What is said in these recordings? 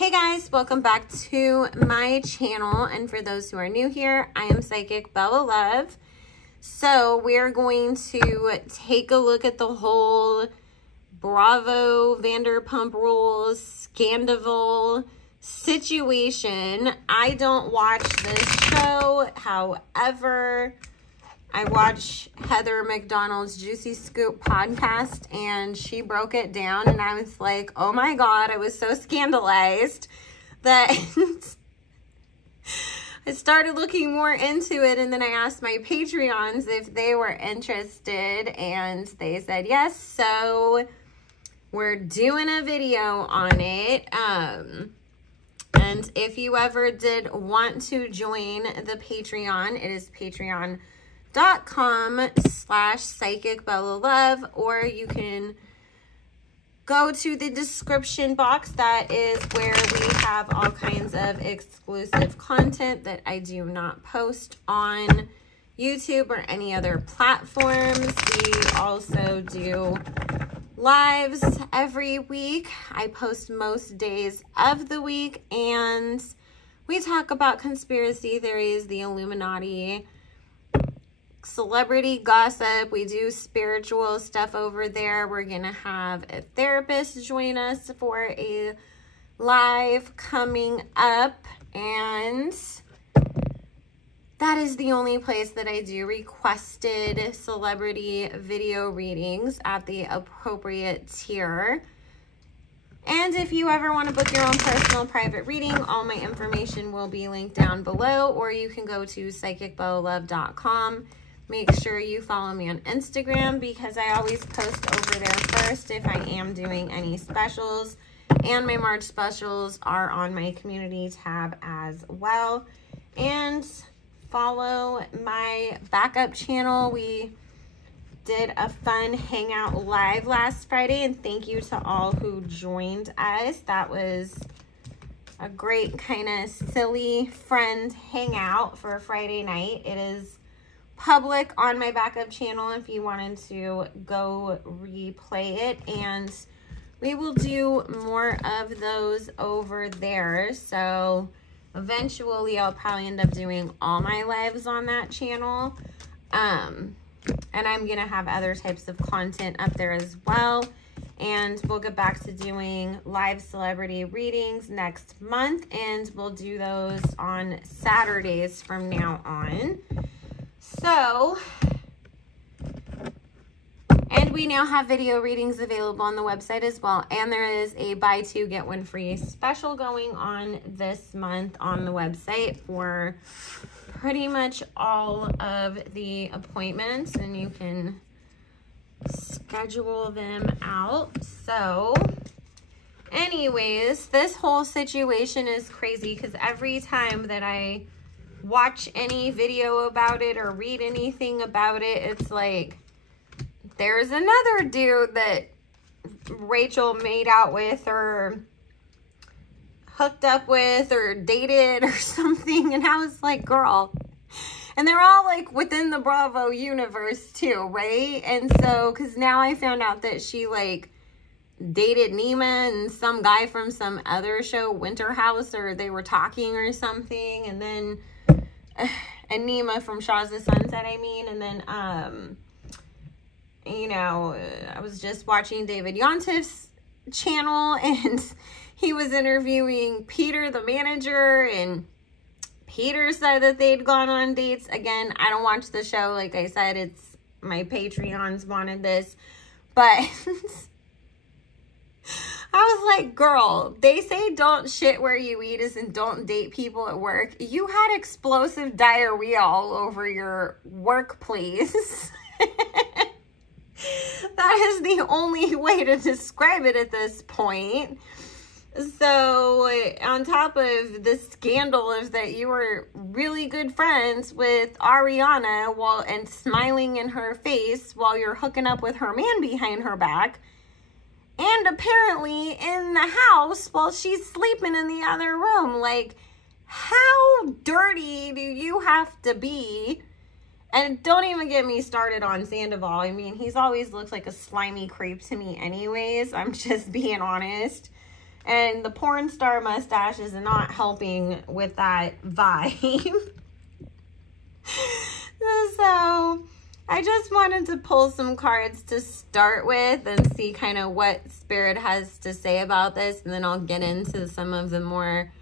Hey guys, welcome back to my channel, and for those who are new here, I am Psychic Bella Love. So we're going to take a look at the whole Bravo, Vanderpump Rules, Scandoval situation. I don't watch this show, however, I watch Heather McDonald's Juicy Scoop podcast, and she broke it down, and I was like, oh my God, I was so scandalized that I started looking more into it, and then I asked my Patreons if they were interested, and they said yes, so we're doing a video on it. And if you ever did want to join the Patreon, it is patreon.com/psychicbellalove, or you can go to the description box. That is where we have all kinds of exclusive content that I do not post on YouTube or any other platforms. We also do lives every week. I post most days of the week, and we talk about conspiracy theories, the Illuminati, celebrity gossip. We do spiritual stuff over there. We're gonna have a therapist join us for a live coming up, and that is the only place that I do requested celebrity video readings at the appropriate tier. And if you ever want to book your own personal private reading, all my information will be linked down below, or you can go to psychicbellalove.com. Make sure you follow me on Instagram, because I always post over there first if I am doing any specials. And my March specials are on my community tab as well. And follow my backup channel. We did a fun hangout live last Friday, and thank you to all who joined us. That was a great kind of silly friend hangout for a Friday night. It is public on my backup channel if you wanted to go replay it, and we will do more of those over there. So eventually I'll probably end up doing all my lives on that channel, and I'm gonna have other types of content up there as well, and we'll get back to doing live celebrity readings next month, and we'll do those on Saturdays from now on. So, and we now have video readings available on the website as well. And there is a buy two, get one free special going on this month on the website for pretty much all of the appointments. And you can schedule them out. So, anyways, this whole situation is crazy, because every time that I watch any video about it or read anything about it, it's like there's another dude that Rachel made out with or hooked up with or dated or something, and I was like, girl. And they're all like within the Bravo universe too, right? And so, because now I found out that she like dated Nima and some guy from some other show, Winter House, or they were talking or something, and then and Nima from Shaw's the Sunset, I mean, and then you know, I was just watching David Yontif's channel, and he was interviewing Peter, the manager, and Peter said that they'd gone on dates. Again, I don't watch the show. Like I said, it's my Patreons wanted this, but I was like, girl, they say don't shit where you eat is and don't date people at work. You had explosive diarrhea all over your workplace. That is the only way to describe it at this point. So on top of the scandal of that you were really good friends with Ariana and smiling in her face while you're hooking up with her man behind her back, and apparently in the house while she's sleeping in the other room. Like, how dirty do you have to be? And don't even get me started on Sandoval. I mean, he's always looked like a slimy creep to me anyways. I'm just being honest. And the porn star mustache is not helping with that vibe. So I just wanted to pull some cards to start with and see kind of what Spirit has to say about this. And then I'll get into some of the more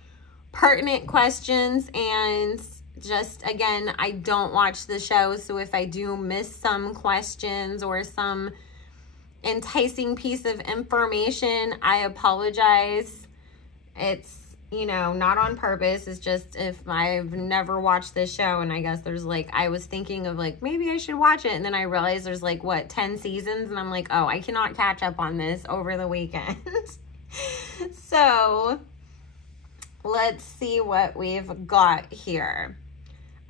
pertinent questions. And just, again, I don't watch the show. So if I do miss some questions or some enticing piece of information, I apologize. It's, you know, not on purpose. It's just if I've never watched this show, and I guess there's like, I was thinking of like, maybe I should watch it, and then I realized there's like, what, 10 seasons, and I'm like, oh, I cannot catch up on this over the weekend. So let's see what we've got here.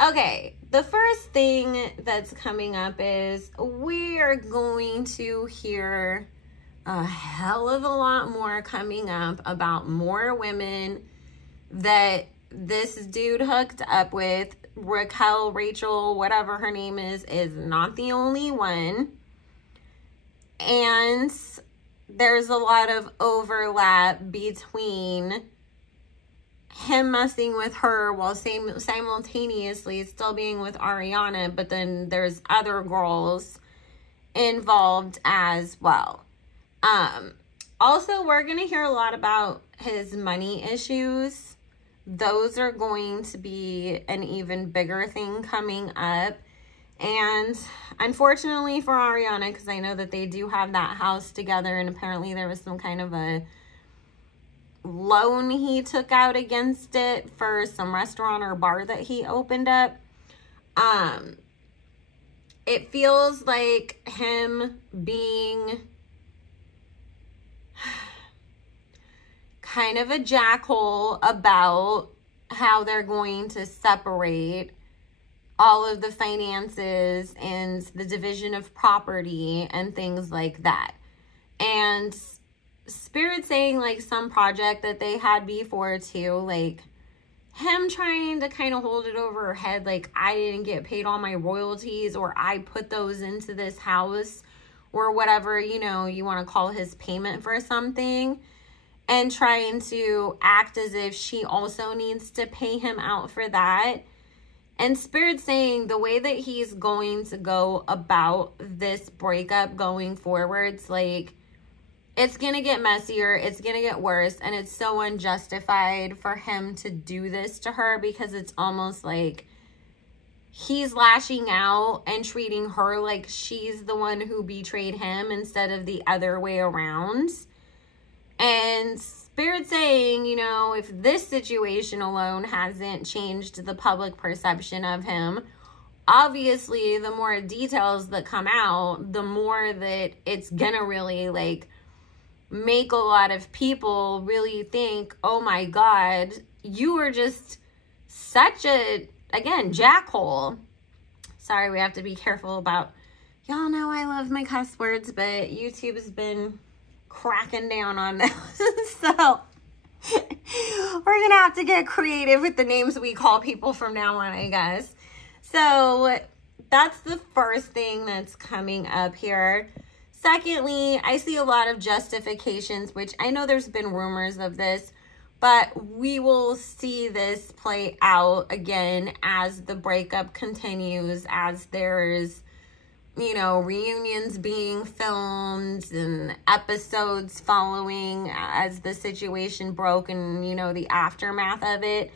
Okay, the first thing that's coming up is we are going to hear a hell of a lot more coming up about more women that this dude hooked up with. Raquel, Rachel, whatever her name is not the only one. And there's a lot of overlap between him messing with her while simultaneously still being with Ariana, but then there's other girls involved as well. Also, we're going to hear a lot about his money issues. Those are going to be an even bigger thing coming up. And unfortunately for Ariana, because I know that they do have that house together, and apparently there was some kind of a loan he took out against it for some restaurant or bar that he opened up. It feels like him being kind of a jackhole about how they're going to separate all of the finances and the division of property and things like that. And Spirit saying like some project that they had before too, like him trying to kind of hold it over her head, like I didn't get paid all my royalties, or I put those into this house, or whatever, you know, you want to call his payment for something, and trying to act as if she also needs to pay him out for that. And Spirit saying the way that he's going to go about this breakup going forwards, like, it's going to get messier, it's going to get worse, and it's so unjustified for him to do this to her, because it's almost like he's lashing out and treating her like she's the one who betrayed him instead of the other way around. And Spirit saying, you know, if this situation alone hasn't changed the public perception of him, obviously the more details that come out, the more that it's gonna really like make a lot of people really think, oh my God, you were just such a, again, jackhole. Sorry, we have to be careful about, y'all know I love my cuss words, but YouTube's been cracking down on this. So we're gonna have to get creative with the names we call people from now on, I guess. So that's the first thing that's coming up here. Secondly, I see a lot of justifications, which I know there's been rumors of this, but we will see this play out again as the breakup continues, as there's, you know, reunions being filmed and episodes following as the situation broke and, you know, the aftermath of it.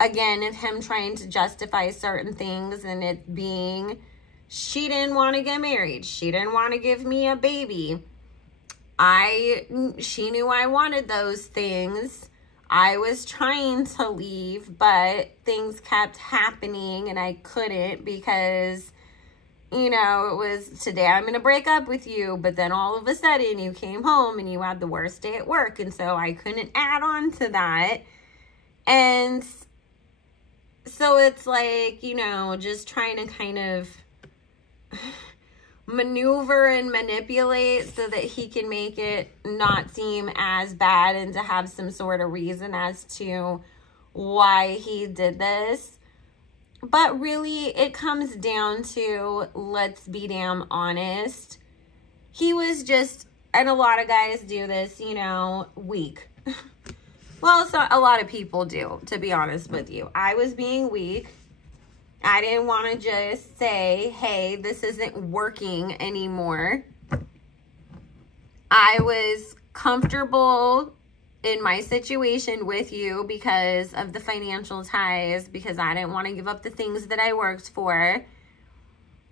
Again, of him trying to justify certain things and it being, she didn't want to get married. She didn't want to give me a baby. She knew I wanted those things. I was trying to leave, but things kept happening and I couldn't because, you know, it was, today I'm going to break up with you, but then all of a sudden you came home and you had the worst day at work, and so I couldn't add on to that. And so it's like, you know, just trying to kind of maneuver and manipulate so that he can make it not seem as bad and to have some sort of reason as to why he did this. But really, it comes down to, let's be damn honest, he was just, and a lot of guys do this, you know, weak. well, so a lot of people do, to be honest with you. I was being weak. I didn't want to just say, hey, this isn't working anymore. I was comfortable in my situation with you because of the financial ties, because I didn't want to give up the things that I worked for.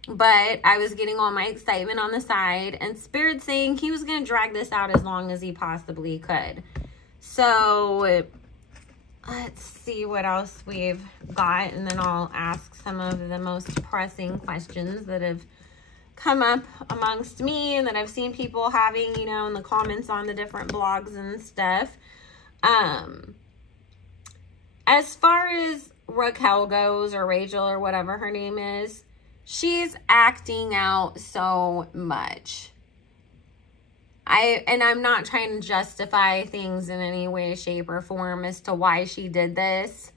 But I was getting all my excitement on the side, and Spirit saying he was going to drag this out as long as he possibly could. So let's see what else we've got, and then I'll ask some of the most pressing questions that have come up amongst me and that I've seen people having, you know, in the comments on the different blogs and stuff. As far as Raquel goes, or Rachel, or whatever her name is, she's acting out so much. And I'm not trying to justify things in any way, shape, or form as to why she did this.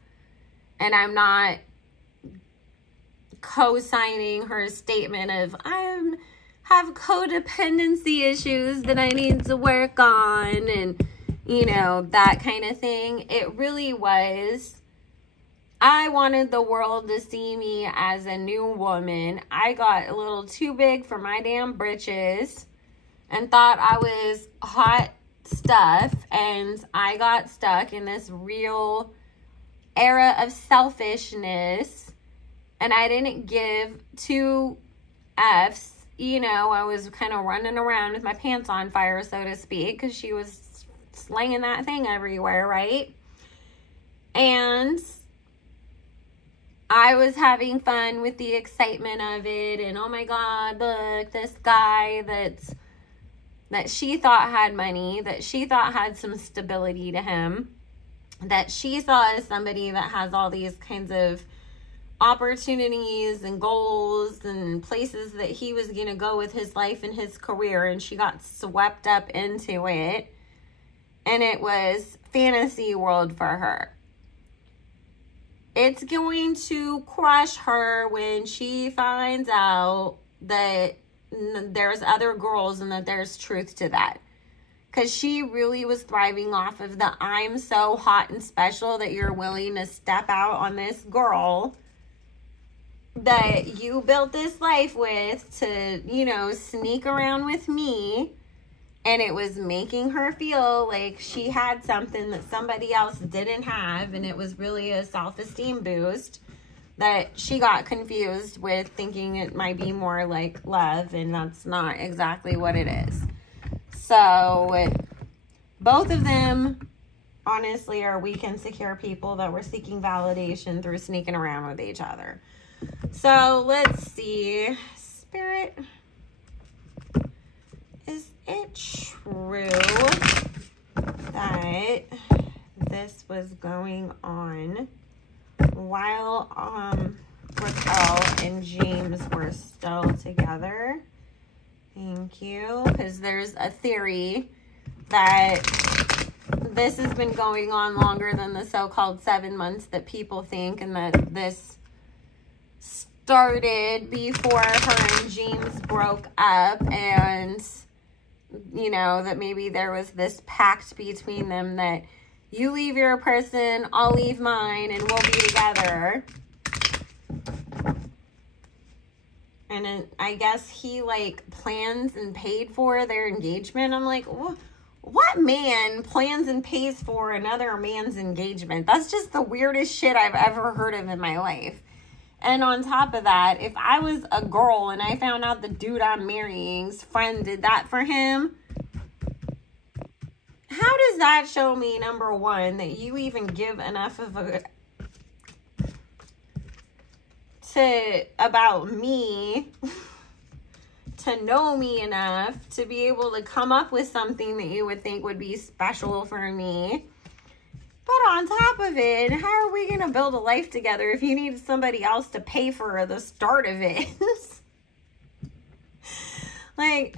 And I'm not co-signing her statement of, I have codependency issues that I need to work on, and, you know, that kind of thing. It really was, I wanted the world to see me as a new woman. I got a little too big for my damn britches and thought I was hot stuff, and I got stuck in this real era of selfishness, and I didn't give two F's. You know, I was kind of running around with my pants on fire, so to speak, because she was slinging that thing everywhere, right? And I was having fun with the excitement of it, and oh my God, look, this guy that she thought had money, that she thought had some stability to him, that she saw as somebody that has all these kinds of opportunities and goals and places that he was going to go with his life and his career, and she got swept up into it, and it was fantasy world for her. It's going to crush her when she finds out that there's other girls and that there's truth to that. Because she really was thriving off of the I'm so hot and special that you're willing to step out on this girl that you built this life with to, you know, sneak around with me. And it was making her feel like she had something that somebody else didn't have. And it was really a self-esteem boost that she got confused with, thinking it might be more like love. And that's not exactly what it is. So both of them, honestly, are weak, insecure people that were seeking validation through sneaking around with each other. So let's see. Spirit, is it true that this was going on while Raquel and James were still together? Thank you. Because there's a theory that this has been going on longer than the so-called 7 months that people think, and that this started before her and James broke up, and, you know, that maybe there was this pact between them that you leave your person, I'll leave mine, and we'll be together. And then I guess he, like, plans and paid for their engagement. I'm like, what man plans and pays for another man's engagement? That's just the weirdest shit I've ever heard of in my life. And on top of that, if I was a girl and I found out the dude I'm marrying's friend did that for him, how does that show me, number one, that you even give enough of a about me to know me enough to be able to come up with something that you would think would be special for me? But on top of it, how are we going to build a life together if you need somebody else to pay for the start of it? Like,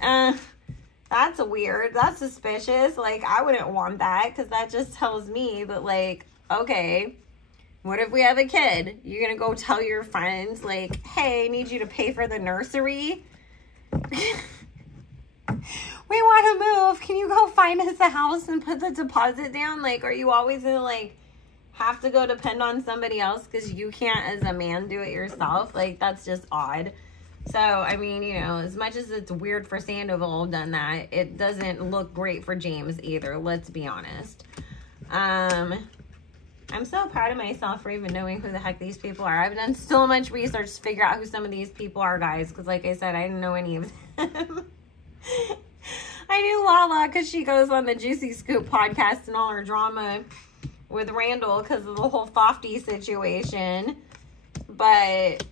that's weird. That's suspicious. Like, I wouldn't want that, because that just tells me that, like, okay, what if we have a kid? You're going to go tell your friends, like, hey, I need you to pay for the nursery? we want to move. Can you go find us a house and put the deposit down? Like, are you always going to, like, have to go depend on somebody else because you can't, as a man, do it yourself? Like, that's just odd. So, I mean, you know, as much as it's weird for Sandoval done that, it doesn't look great for James either. Let's be honest. I'm so proud of myself for even knowing who the heck these people are. I've done so much research to figure out who some of these people are, guys. Because, like I said, I didn't know any of them. I knew Lala because she goes on the Juicy Scoop podcast and all her drama with Randall because of the whole Fofty situation. But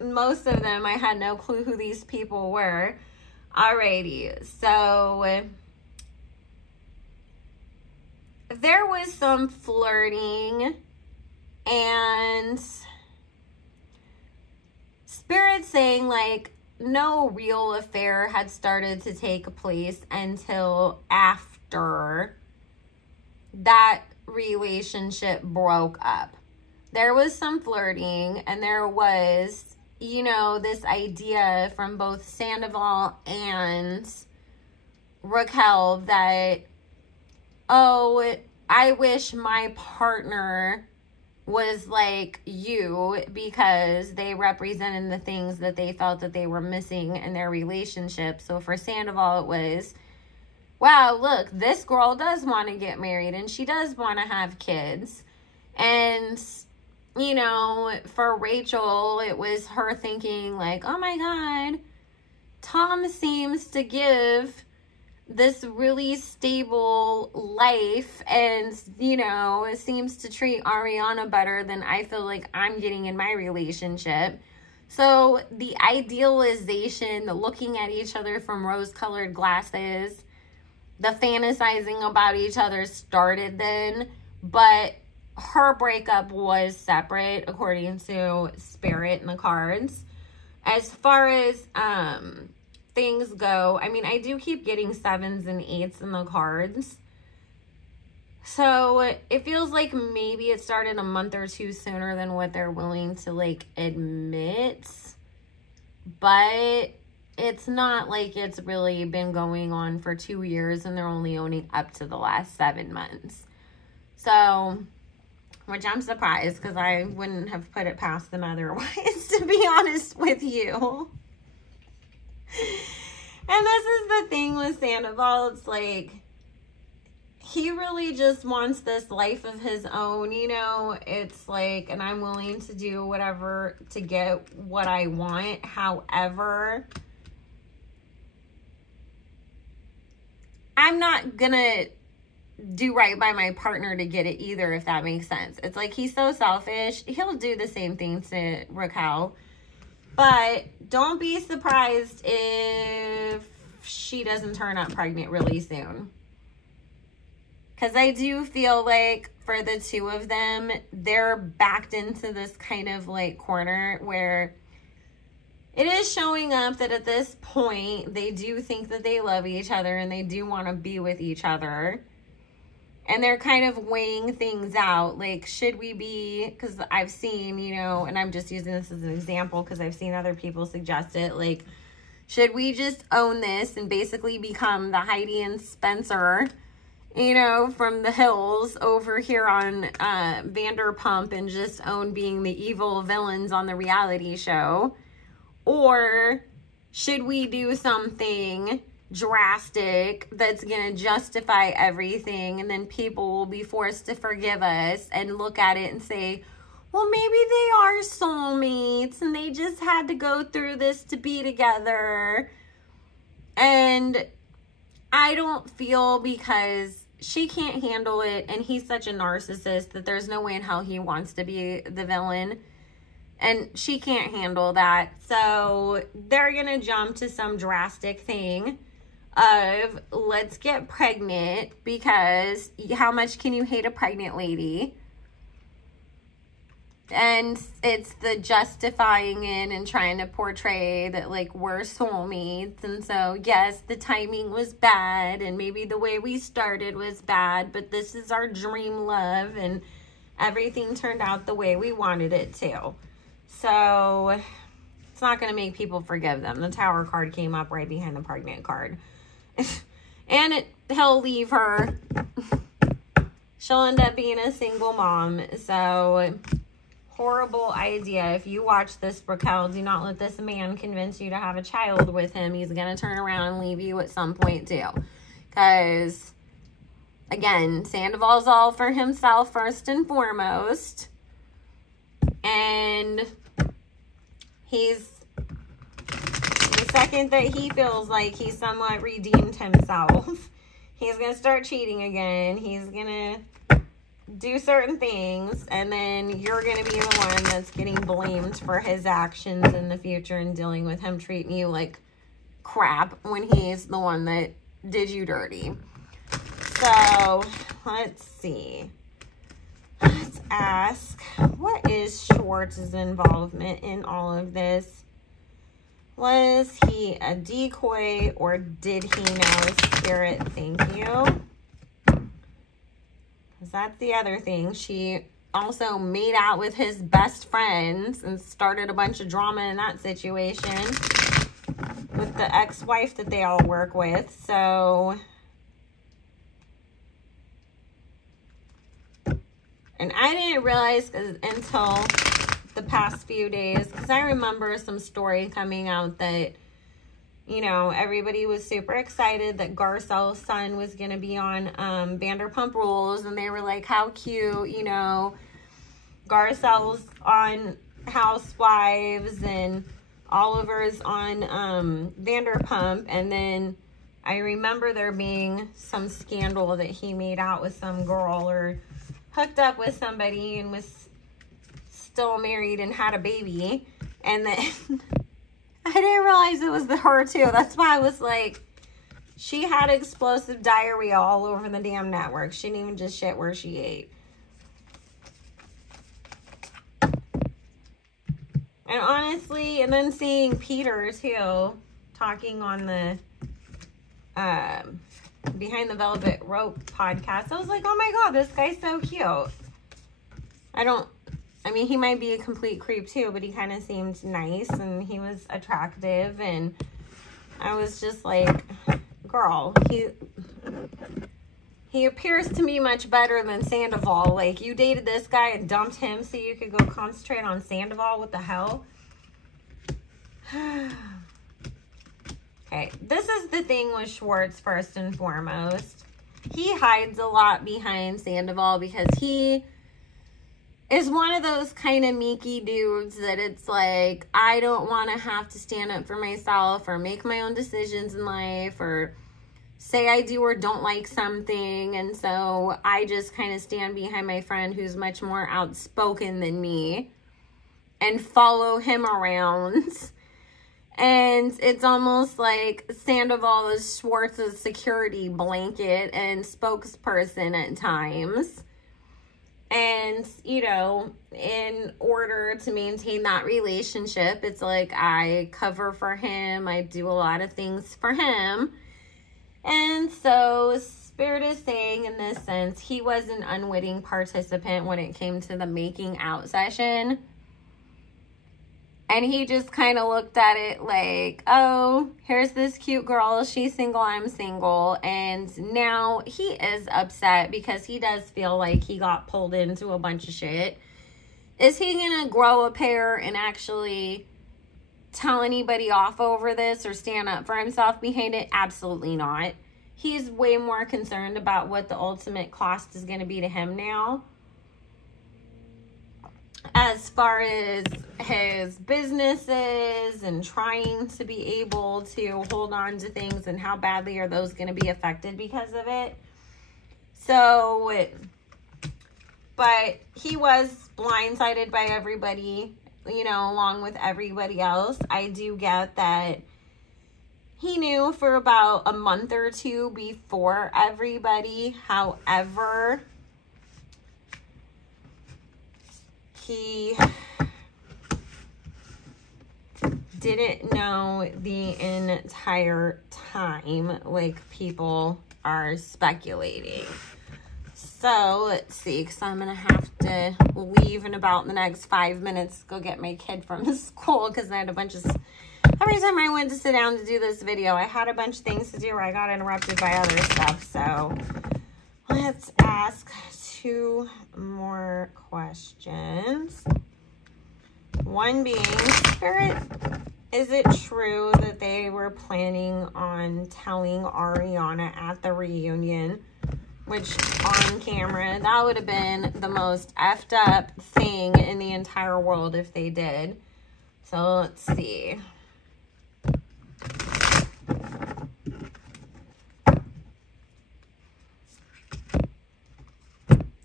most of them, I had no clue who these people were. Alrighty, so there was some flirting and Spirit saying, like, no real affair had started to take place until after that relationship broke up. There was some flirting, and there was, you know, this idea from both Sandoval and Raquel that, oh, I wish my partner was like you, because they represented the things that they felt that they were missing in their relationship. So for Sandoval, it was, wow, look, this girl does want to get married and she does want to have kids. And, you know, for Rachel, it was her thinking like, oh my God, Tom seems to give this really stable life and, you know, it seems to treat Ariana better than I feel like I'm getting in my relationship. So the idealization, the looking at each other from rose-colored glasses, the fantasizing about each other started then, but her breakup was separate according to Spirit and the cards. As far as things go, I mean, I do keep getting 7s and 8s in the cards. So it feels like maybe it started a month or two sooner than what they're willing to, like, admit. But it's not like it's really been going on for 2 years and they're only owning up to the last 7 months. So, which I'm surprised because I wouldn't have put it past them otherwise, to be honest with you. And this is the thing with Sandoval. It's like, he really just wants this life of his own, you know. It's like, and I'm willing to do whatever to get what I want. However, I'm not gonna do right by my partner to get it either, if that makes sense. It's like, he's so selfish. He'll do the same thing to Raquel. But don't be surprised if she doesn't turn up pregnant really soon. Because I do feel like for the two of them, they're backed into this kind of like corner where it is showing up that at this point, they do think that they love each other and they do want to be with each other. And they're kind of weighing things out. Like, should we be, because I've seen, you know, and I'm just using this as an example because I've seen other people suggest it. Like, should we just own this and basically become the Heidi and Spencer, you know, from the hills over here on Vanderpump and just own being the evil villains on the reality show? Or should we do something drastic that's going to justify everything, and then people will be forced to forgive us and look at it and say, well, maybe they are soulmates and they just had to go through this to be together. And I don't feel, because she can't handle it and he's such a narcissist that there's no way in hell he wants to be the villain. And she can't handle that. So they're going to jump to some drastic thing of, let's get pregnant, because how much can you hate a pregnant lady? And it's the justifying it and trying to portray that, like, we're soulmates. And so, yes, the timing was bad and maybe the way we started was bad, but this is our dream love and everything turned out the way we wanted it to. So It's not going to make people forgive them. The Tower card came up right behind the pregnant card. And he'll leave her. She'll end up being a single mom. So, horrible idea. If you watch this, Raquel, do not let this man convince you to have a child with him. He's going to turn around and leave you at some point, too. Because, again, Sandoval's all for himself first and foremost. And he's, the second that he feels like he somewhat redeemed himself, he's going to start cheating again. He's going to do certain things, and then you're going to be the one that's getting blamed for his actions in the future and dealing with him treating you like crap when he's the one that did you dirty. So, let's see. Let's ask, what is Schwartz's involvement in all of this? Was he a decoy, or did he know Spirit? Thank you. Because that's the other thing. She also made out with his best friends and started a bunch of drama in that situation with the ex-wife that they all work with. So, and I didn't realize until the past few days, because I remember some story coming out that, you know, everybody was super excited that Garcelle's son was going to be on Vanderpump Rules, and they were like, how cute, you know, Garcelle's on Housewives and Oliver's on Vanderpump. And then I remember there being some scandal that he made out with some girl or hooked up with somebody and was still married and had a baby. And then I didn't realize it was her too. That's why I was like, she had explosive diarrhea all over the damn network. She didn't even just shit where she ate. And honestly, and then seeing Peter too, talking on the Behind the Velvet Rope podcast, I was like, oh my God, this guy's so cute. I mean, he might be a complete creep too, but he kind of seemed nice and he was attractive. And I was just like, girl, he appears to me much better than Sandoval. Like, you dated this guy and dumped him so you could go concentrate on Sandoval? What the hell? Okay, this is the thing with Schwartz first and foremost. He hides a lot behind Sandoval because he is one of those kind of meeky dudes that it's like, I don't want to have to stand up for myself or make my own decisions in life or say I do or don't like something. And so I just kind of stand behind my friend who's much more outspoken than me and follow him around. And it's almost like Sandoval is Schwartz's security blanket and spokesperson at times. And, you know, in order to maintain that relationship, it's like I cover for him. I do a lot of things for him. And so Spirit is saying in this sense, he was an unwitting participant when it came to the making out session. And he just kind of looked at it like, oh, here's this cute girl. She's single, I'm single. And now he is upset because he does feel like he got pulled into a bunch of shit. Is he going to grow a pair and actually tell anybody off over this or stand up for himself behind it? Absolutely not. He's way more concerned about what the ultimate cost is going to be to him now. As far as his businesses and trying to be able to hold on to things and how badly are those going to be affected because of it. So, but he was blindsided by everybody, you know, along with everybody else. I do get that he knew for about a month or two before everybody. However, he didn't know the entire time like people are speculating. So let's see, because I'm going to have to leave in about the next 5 minutes to go get my kid from school, because I had a bunch of, every time I went to sit down to do this video, I had a bunch of things to do where I got interrupted by other stuff. So let's ask 2 more questions. One being, Spirit, is it true that they were planning on telling Ariana at the reunion, which on camera, that would have been the most effed up thing in the entire world if they did. So let's see.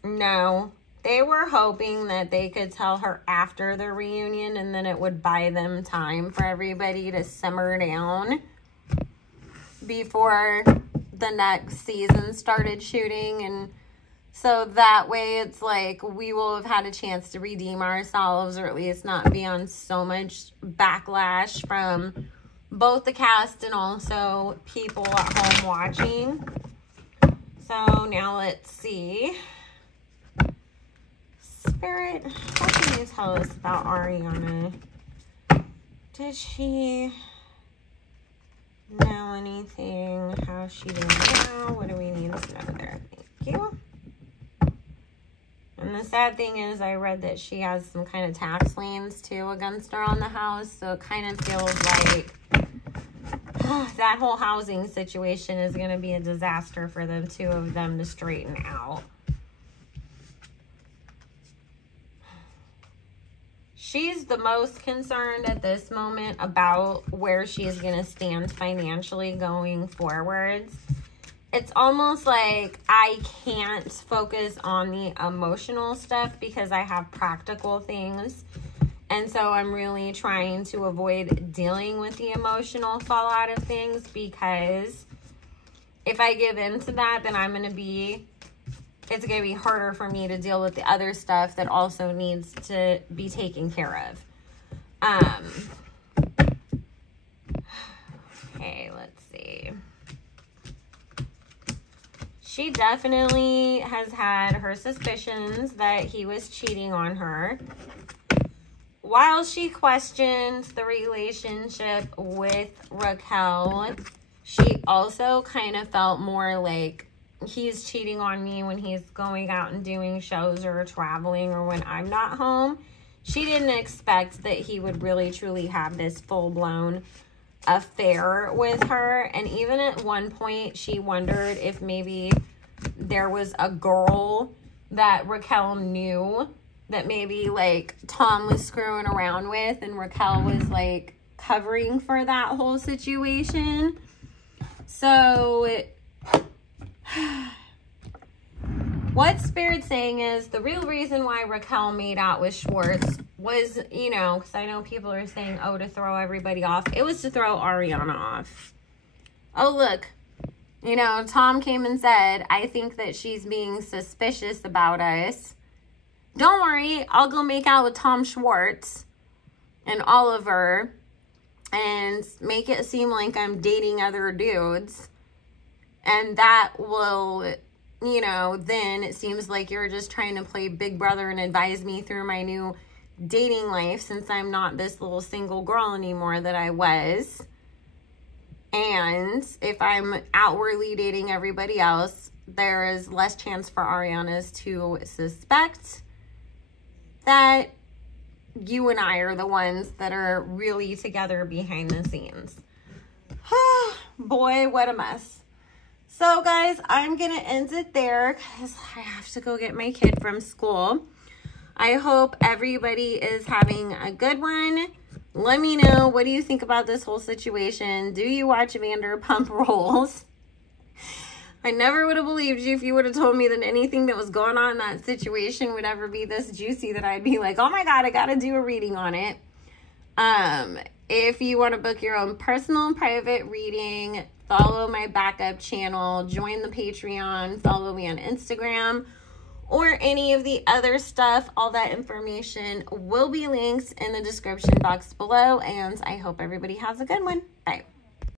No, they were hoping that they could tell her after the reunion, and then it would buy them time for everybody to simmer down before the next season started shooting. And so that way it's like we will have had a chance to redeem ourselves, or at least not be on so much backlash from both the cast and also people at home watching. So now let's see. Spirit, what can you tell us about Ariana? Did she know anything? How's she doing now? What do we need to know there? Thank you. And the sad thing is, I read that she has some kind of tax liens too against her on the house, so it kind of feels like that whole housing situation is going to be a disaster for the two of them to straighten out. She's the most concerned at this moment about where she's going to stand financially going forwards. It's almost like I can't focus on the emotional stuff because I have practical things. And so I'm really trying to avoid dealing with the emotional fallout of things, because if I give in to that, then it's going to be harder for me to deal with the other stuff that also needs to be taken care of. Okay, let's see. She definitely has had her suspicions that he was cheating on her. While she questioned the relationship with Raquel, she also kind of felt more like he's cheating on me when he's going out and doing shows or traveling or when I'm not home. She didn't expect that he would really truly have this full-blown affair with her. And even at one point, she wondered if maybe there was a girl that Raquel knew that maybe like Tom was screwing around with, and Raquel was like covering for that whole situation. So what Spirit's saying is the real reason why Raquel made out with Schwartz was, you know, because I know people are saying, oh, to throw everybody off. It was to throw Ariana off. Oh, look, you know, Tom came and said, I think that she's being suspicious about us. Don't worry, I'll go make out with Tom Schwartz and Oliver and make it seem like I'm dating other dudes. And that will, you know, then it seems like you're just trying to play Big Brother and advise me through my new dating life, since I'm not this little single girl anymore that I was. And if I'm outwardly dating everybody else, there is less chance for Ariana's to suspect that you and I are the ones that are really together behind the scenes. Boy, what a mess. So, guys, I'm going to end it there because I have to go get my kid from school. I hope everybody is having a good one. Let me know, what do you think about this whole situation? Do you watch Vanderpump Rules? I never would have believed you if you would have told me that anything that was going on in that situation would ever be this juicy that I'd be like, oh my God, I got to do a reading on it. If you want to book your own personal and private reading, follow my backup channel, join the Patreon, follow me on Instagram, or any of the other stuff. All that information will be linked in the description box below, and I hope everybody has a good one. Bye.